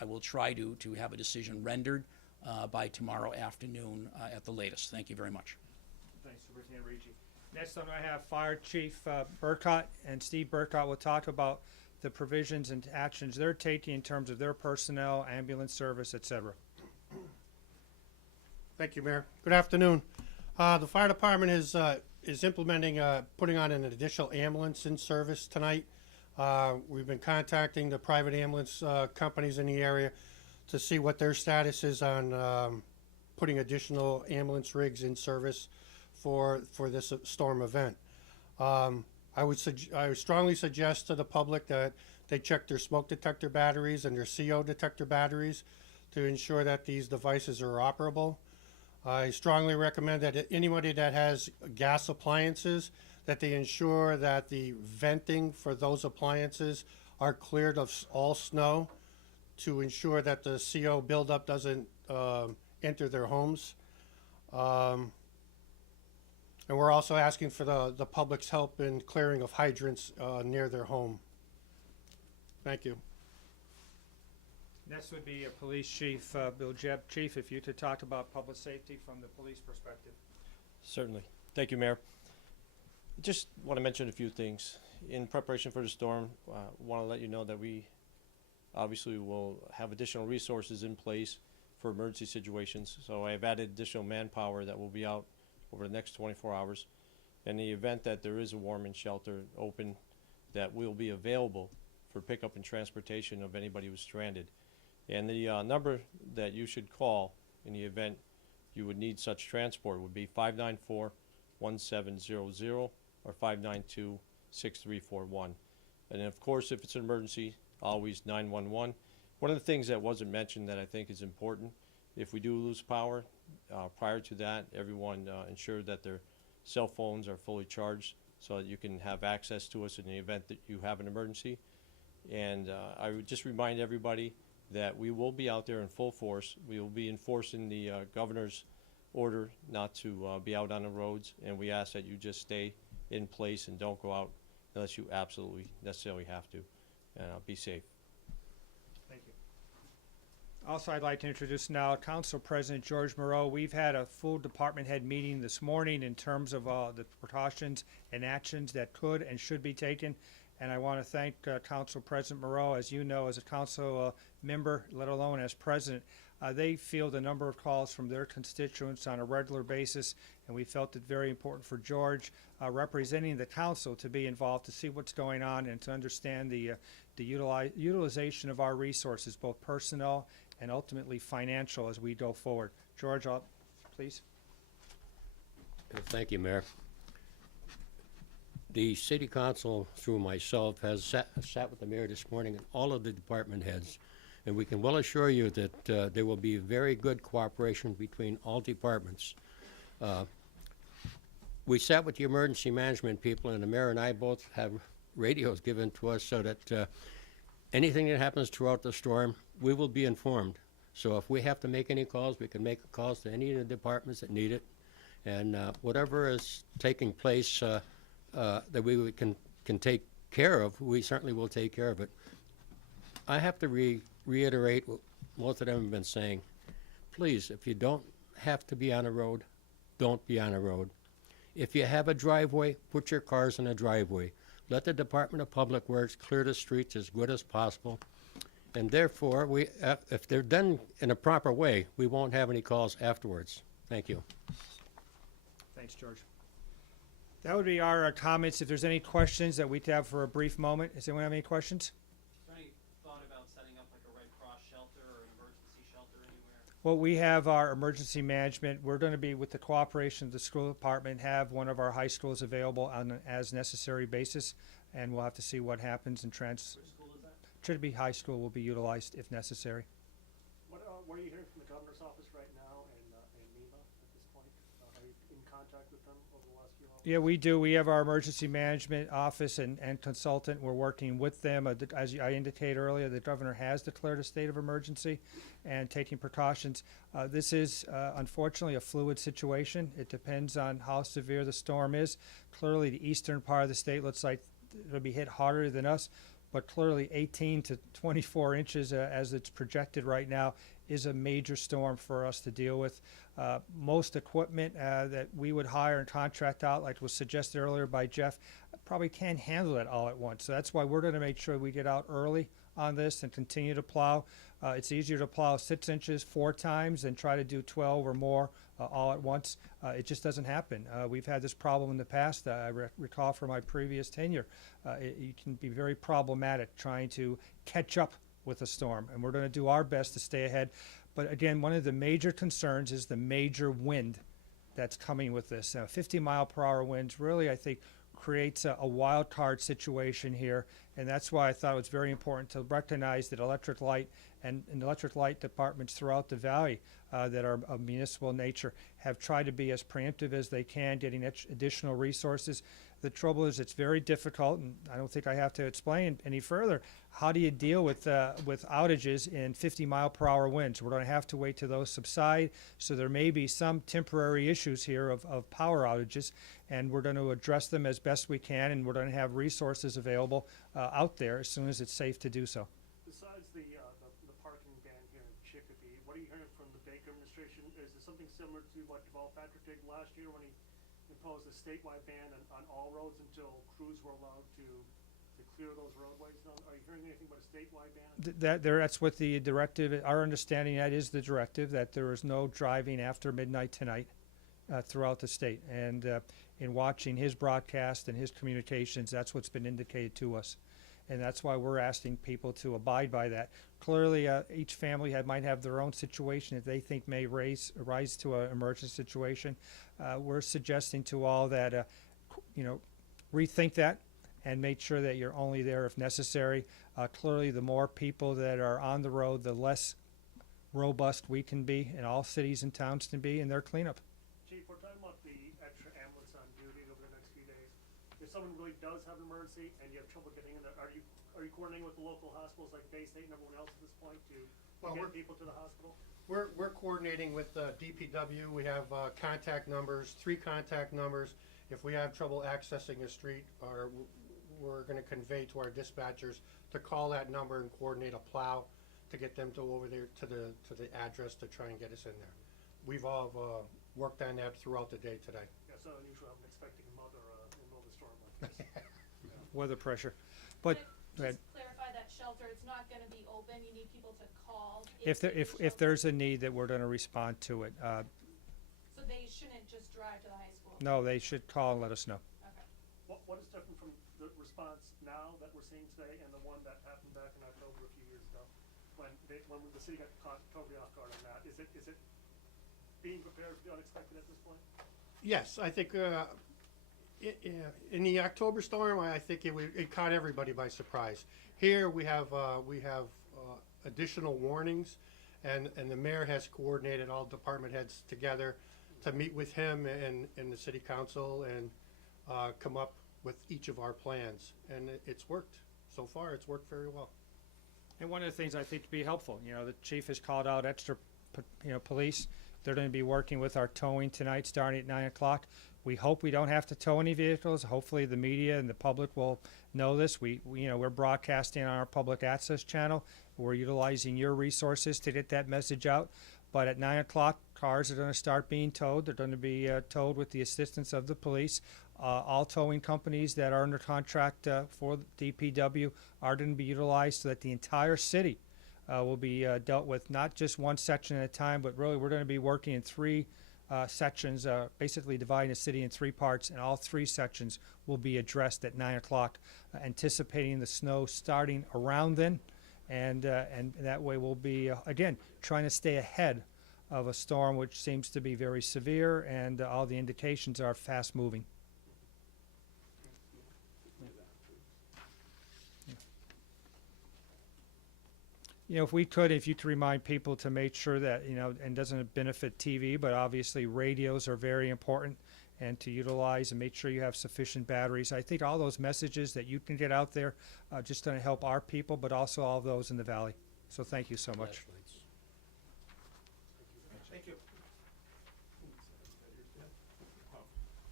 I will try to have a decision rendered by tomorrow afternoon at the latest. Thank you very much. Thanks, Superintendent Ricci. Next up, I have Fire Chief Burkott, and Steve Burkott will talk about the provisions and actions they're taking in terms of their personnel, ambulance service, et cetera. Thank you, Mayor. Good afternoon. The fire department is implementing, putting on an additional ambulance in service tonight. We've been contacting the private ambulance companies in the area to see what their status is on putting additional ambulance rigs in service for this storm event. I would strongly suggest to the public that they check their smoke detector batteries and their CO detector batteries to ensure that these devices are operable. I strongly recommend that anybody that has gas appliances, that they ensure that the venting for those appliances are cleared of all snow to ensure that the CO buildup doesn't enter their homes. And we're also asking for the public's help in clearing of hydrants near their home. Thank you. Next would be Police Chief Bill Jebb. Chief, if you could talk about public safety from the police perspective. Certainly. Thank you, Mayor. Just want to mention a few things. In preparation for the storm, want to let you know that we obviously will have additional resources in place for emergency situations. So I have added additional manpower that will be out over the next 24 hours. In the event that there is a warm-in shelter open, that will be available for pickup and transportation of anybody who's stranded. And the number that you should call in the event you would need such transport would be 594-1700 or 592-6341. And then of course, if it's an emergency, always 911. One of the things that wasn't mentioned that I think is important, if we do lose power, prior to that, everyone ensure that their cell phones are fully charged so that you can have access to us in the event that you have an emergency. And I would just remind everybody that we will be out there in full force. We will be enforcing the governor's order not to be out on the roads, and we ask that you just stay in place and don't go out unless you absolutely necessarily have to. Be safe. Thank you. Also, I'd like to introduce now Council President George Moreau. We've had a full department head meeting this morning in terms of the precautions and actions that could and should be taken. And I want to thank Council President Moreau. As you know, as a council member, let alone as president, they field a number of calls from their constituents on a regular basis, and we felt it very important for George, representing the council, to be involved, to see what's going on and to understand the utilization of our resources, both personnel and ultimately financial, as we go forward. George, please. Thank you, Mayor. The City Council, through myself, has sat with the Mayor this morning and all of the department heads, and we can well assure you that there will be very good cooperation between all departments. We sat with the emergency management people, and the Mayor and I both have radios given to us so that anything that happens throughout the storm, we will be informed. So if we have to make any calls, we can make calls to any of the departments that need it. And whatever is taking place that we can take care of, we certainly will take care of it. I have to reiterate what most of them have been saying. Please, if you don't have to be on a road, don't be on a road. If you have a driveway, put your cars in a driveway. Let the Department of Public Works clear the streets as good as possible. And therefore, if they're done in a proper way, we won't have any calls afterwards. Thank you. Thanks, George. That would be our comments. If there's any questions that we'd have for a brief moment. Does anyone have any questions? Is there any thought about setting up like a Red Cross shelter or an emergency shelter anywhere? Well, we have our emergency management. We're going to be, with the cooperation of the school department, have one of our high schools available on an as necessary basis, and we'll have to see what happens. Which school is that? Chicopee High School will be utilized if necessary. What are you hearing from the governor's office right now and MEMA at this point? Are you in contact with them over the last few hours? Yeah, we do. We have our emergency management office and consultant. We're working with them. As I indicated earlier, the governor has declared a state of emergency and taking precautions. This is unfortunately a fluid situation. It depends on how severe the storm is. Clearly, the eastern part of the state looks like it'll be hit harder than us. but clearly 18 to 24 inches as it's projected right now is a major storm for us to deal with. Most equipment that we would hire and contract out, like was suggested earlier by Jeff, probably can't handle it all at once. So that's why we're going to make sure we get out early on this and continue to plow. It's easier to plow 6 inches 4 times than try to do 12 or more all at once. It just doesn't happen. We've had this problem in the past. I recall from my previous tenure. It can be very problematic trying to catch up with a storm, and we're going to do our best to stay ahead. But again, one of the major concerns is the major wind that's coming with this. 50-mile-per-hour winds really, I think, creates a wild card situation here, and that's why I thought it was very important to recognize that electric light and electric light departments throughout the valley that are of municipal nature have tried to be as preemptive as they can, getting additional resources. The trouble is it's very difficult, and I don't think I have to explain any further. How do you deal with outages in 50-mile-per-hour winds? We're going to have to wait till those subside, so there may be some temporary issues here of power outages, and we're going to address them as best we can, and we're going to have resources available out there as soon as it's safe to do so. Besides the parking ban here in Chicopee, what are you hearing from the Baker administration? Is there something similar to what Deval Patrick did last year when he imposed a statewide ban on all roads until crews were allowed to clear those roadways? Are you hearing anything about a statewide ban? That's what the directive, our understanding, that is the directive, that there is no driving after midnight tonight throughout the state. And in watching his broadcast and his communications, that's what's been indicated to us. And that's why we're asking people to abide by that. Clearly, each family might have their own situation that they think may rise to an emergency situation. We're suggesting to all that, rethink that and make sure that you're only there if necessary. Clearly, the more people that are on the road, the less robust we can be, and all cities and towns can be in their cleanup. Chief, we're talking about the extra ambulance on duty over the next few days. If someone really does have an emergency and you have trouble getting in there, are you coordinating with the local hospitals like Bay State and everyone else at this point to get people to the hospital? We're coordinating with DPW. We have contact numbers, 3 contact numbers. If we have trouble accessing a street, we're going to convey to our dispatchers to call that number and coordinate a plow to get them to over there to the address to try and get us in there. We've all worked on that throughout the day today. Yeah, so unusual. I'm expecting a mother in the middle of the storm like this. Weather pressure. But go ahead. Just clarify that shelter, it's not gonna be open, you need people to call. If there's a need, that we're going to respond to it. So they shouldn't just drive to the high school? No, they should call and let us know. Okay. What is different from the response now that we're seeing today and the one that happened back in October a few years ago, when the city got caught totally off guard on that? Is it being prepared for the unexpected at this point? Yes, I think in the October storm, I think it caught everybody by surprise. Here we have additional warnings, and the mayor has coordinated all department heads together to meet with him and the city council and come up with each of our plans, and it's worked so far. It's worked very well. And one of the things I think to be helpful, the chief has called out extra, police. They're going to be working with our towing tonight, starting at 9 o'clock. We hope we don't have to tow any vehicles. Hopefully, the media and the public will know this. We're broadcasting on our public access channel. We're utilizing your resources to get that message out. But at 9 o'clock, cars are going to start being towed. They're going to be towed with the assistance of the police. All towing companies that are under contract for DPW are going to be utilized so that the entire city will be dealt with, not just one section at a time, but really we're going to be working in 3 sections, basically dividing the city in 3 parts, and all 3 sections will be addressed at 9 o'clock, anticipating the snow starting around then, and that way we'll be, again, trying to stay ahead of a storm which seems to be very severe, and all the indications are fast moving. If you could remind people to make sure that, and doesn't benefit TV, but obviously radios are very important, and to utilize and make sure you have sufficient batteries. I think all those messages that you can get out there are just going to help our people, but also all those in the valley. So thank you so much. Actually.